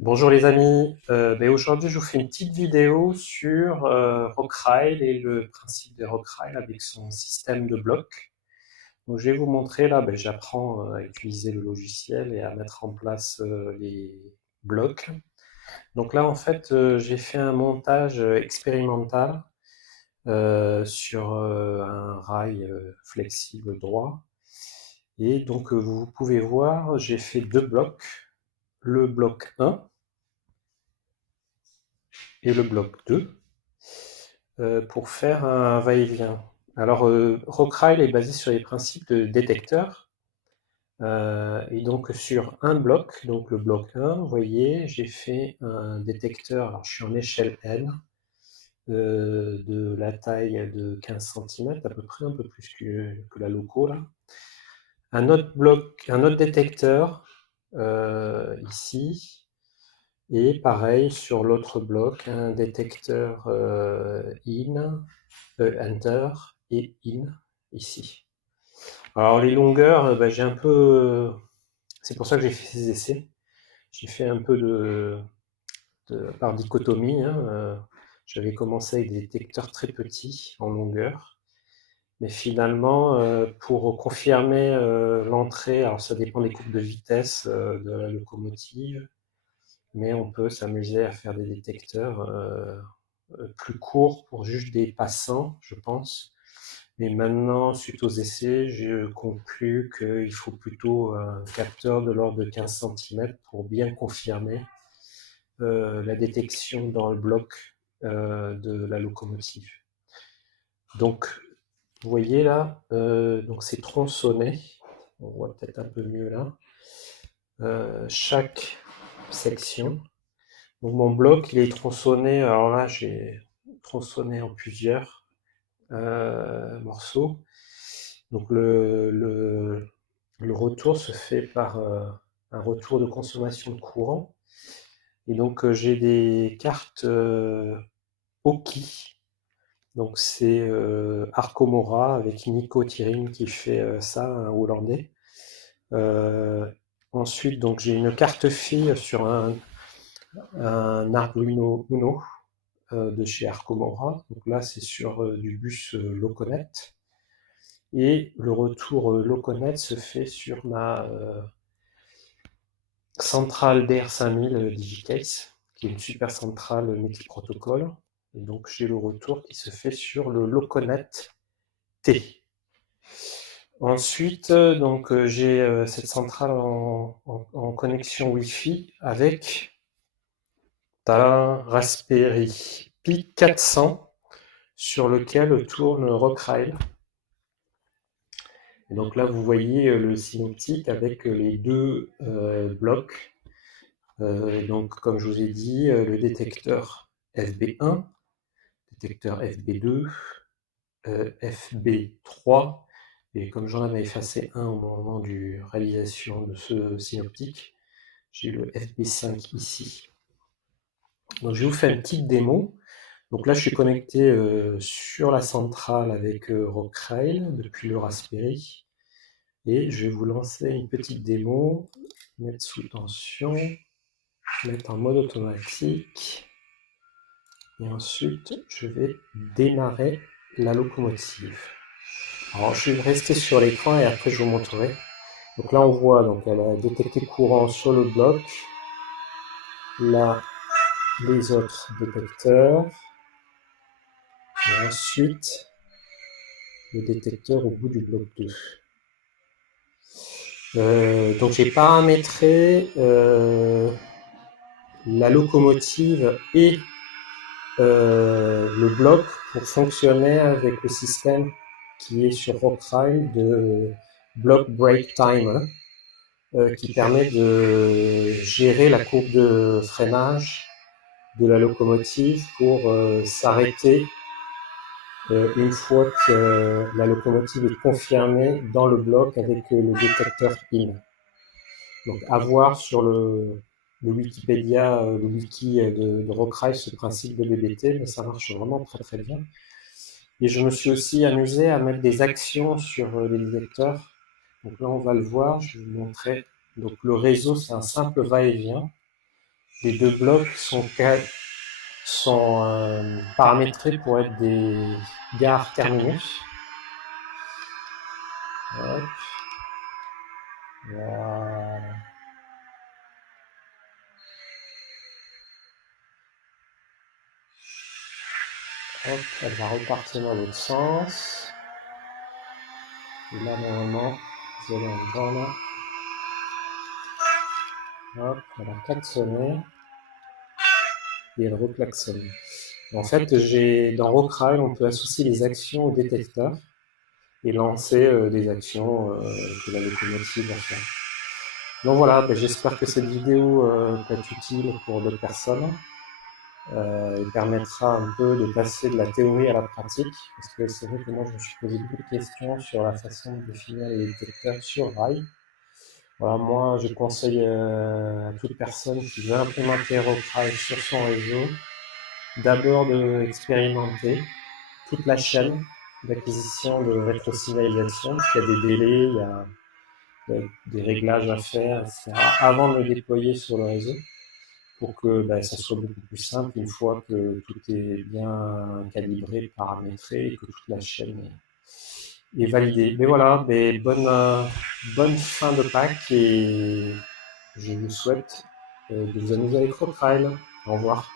Bonjour les amis, aujourd'hui je vous fais une petite vidéo sur Rockrail et le principe de Rockrail avec son système de blocs. Donc je vais vous montrer là, j'apprends à utiliser le logiciel et à mettre en place les blocs. Donc là en fait j'ai fait un montage expérimental sur un rail flexible droit. Et donc vous pouvez voir, j'ai fait deux blocs, le bloc 1 et le bloc 2. Pour faire un va-et-vient. Alors, Rockrail est basé sur les principes de détecteur. Et donc sur un bloc, donc le bloc 1, vous voyez, j'ai fait un détecteur, alors je suis en échelle N, de la taille de 15 cm, à peu près, un peu plus que la loco là. Un autre bloc, un autre détecteur, ici, et pareil sur l'autre bloc, un détecteur enter et in ici. Alors les longueurs, j'ai un peu, c'est pour ça que j'ai fait ces essais. J'ai fait un peu par dichotomie, hein. J'avais commencé avec des détecteurs très petits en longueur, mais finalement, pour confirmer l'entrée, alors ça dépend des courbes de vitesse de la locomotive, mais on peut s'amuser à faire des détecteurs plus courts pour juste des passants, je pense. Et maintenant, suite aux essais, je conclus qu'il faut plutôt un capteur de l'ordre de 15 cm pour bien confirmer la détection dans le bloc de la locomotive. Donc, vous voyez là, donc c'est tronçonné. On voit peut-être un peu mieux là. Chaque section. Donc mon bloc, il est tronçonné. Alors là, j'ai tronçonné en plusieurs morceaux. Donc le retour se fait par un retour de consommation de courant. Et donc j'ai des cartes Oki. Donc c'est Arcomora avec Nico Thirin qui fait ça, un Hollandais. Euh, Ensuite, donc j'ai une carte fille sur un Arduino Uno de chez Arcomora. Donc là, c'est sur du bus Loconet. Et le retour Loconet se fait sur ma centrale DR5000 Digicase, qui est une super centrale multi-protocole. Et donc j'ai le retour qui se fait sur le Loconet T. Ensuite, j'ai cette centrale en connexion Wi-Fi avec un Raspberry Pi 400 sur lequel tourne Rockrail. Et donc là, vous voyez le synoptique avec les deux blocs. Donc, comme je vous ai dit, le détecteur FB1, détecteur FB2, FB3, et comme j'en avais effacé un au moment de réalisation de ce synoptique, j'ai le FB5 ici. Donc, je vais vous faire une petite démo. Donc là, je suis connecté sur la centrale avec Rockrail depuis le Raspberry. Et je vais vous lancer une petite démo, mettre sous tension, mettre en mode automatique. Et ensuite, je vais démarrer la locomotive. Alors, je vais rester sur l'écran et après, je vous montrerai. Donc là, on voit, donc elle a détecté courant sur le bloc. Là, les autres détecteurs. Et ensuite, le détecteur au bout du bloc 2. Donc j'ai paramétré la locomotive et le bloc pour fonctionner avec le système qui est sur Rockrail de block break time, qui permet de gérer la courbe de freinage de la locomotive pour s'arrêter une fois que la locomotive est confirmée dans le bloc avec le détecteur IN. Donc à voir sur le Wikipédia, le wiki de Rockrail, ce principe de BBT, mais ça marche vraiment très très bien. Et je me suis aussi amusé à mettre des actions sur les détecteurs. Donc là, on va le voir, je vais vous montrer. Donc le réseau, c'est un simple va-et-vient. les deux blocs sont paramétrés pour être des gares terminus. Hop. Voilà. Hop, elle va repartir dans l'autre sens. Et là, normalement, vous allez entendre. Hop, elle a klaxonné. Et elle reklaxonne. En fait, dans Rockrail, on peut associer les actions au détecteur et lancer des actions que la locomotive va faire. Donc voilà, j'espère que cette vidéo peut être utile pour d'autres personnes et permettra un peu de passer de la théorie à la pratique, parce que c'est vrai que moi je me suis posé beaucoup de questions sur la façon de définir les détecteurs sur rail. Voilà, moi je conseille à toute personne qui veut implémenter Rockrail sur son réseau d'abord d'expérimenter toute la chaîne d'acquisition de rétrosignalisation, parce qu'il y a des délais, il y a des réglages à faire, etc., avant de le déployer sur le réseau, pour que ça soit beaucoup plus simple une fois que tout est bien calibré, paramétré, et que toute la chaîne est validée. Mais voilà, bonne fin de Pâques, et je vous souhaite de vous amuser avec Rockrail. Au revoir.